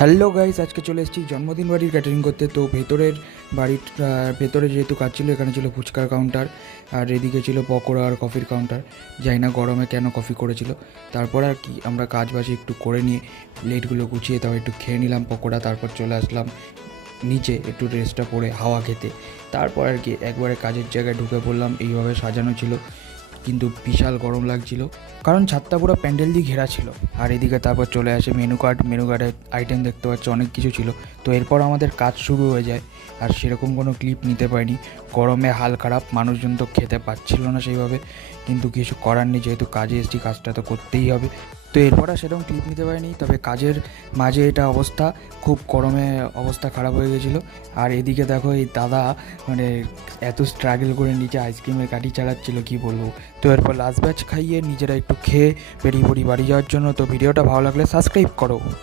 Hello guys, আজকে চলে এসেছি জন্মদিন বাড়ির ক্যাটারিং করতে। তো বাড়ির ভেতরে যেহেতু কাজ ছিল, এখানে ছিল ফুচকার কাউন্টার আর এদিকে ছিল পকোড়া আর কফির কাউন্টার। জানি না গরমে কেন কফি করেছিল। তারপর আর কি আমরা কাজ বাজে একটু করে নিয়ে প্লেটগুলো গুছিয়ে তাও একটু খেয়ে নিলাম পকোড়া। তারপর চলে আসলাম নিচে একটু ড্রেসটা পরে হাওয়া খেতে। তারপর আর কি একবারে কাজের জায়গায় ঢুকে পড়লাম। এইভাবে সাজানো ছিল, কিন্তু বিশাল গরম লাগছিল কারণ ছাদটা পুরো প্যান্ডেল দিয়ে ঘেরা ছিল। আর এদিকে তারপর চলে আসে মেনু কার্ডের আইটেম দেখতে পাচ্ছি অনেক কিছু ছিল। তো এরপর আমাদের কাজ শুরু হয়ে যায়, আর সেরকম কোনো ক্লিপ নিতে পারিনি। গরমে হাল খারাপ, মানুষজন তো খেতে পাচ্ছিল না সেইভাবে, কিন্তু কিছু করার নেই, যেহেতু কাজে এসেছি কাজটা তো করতেই হবে। তো এরপর আর সেরকম ক্লিপ নিতে পারিনি, তবে কাজের মাঝে এটা অবস্থা, খুব গরমে অবস্থা খারাপ হয়ে গেছিলো। আর এদিকে দেখো এই দাদা মানে এত স্ট্রাগল করে নিচে আইসক্রিমের কাঠি চালাচ্ছিল, কি বলবো। তো এরপর লাস্ট ব্যাচ খাইয়ে নিজেরা একটু খেয়ে বেরিয়ে পড়ি বাড়ি যাওয়ার জন্য। তো ভিডিওটা ভালো লাগলে সাবস্ক্রাইব করো।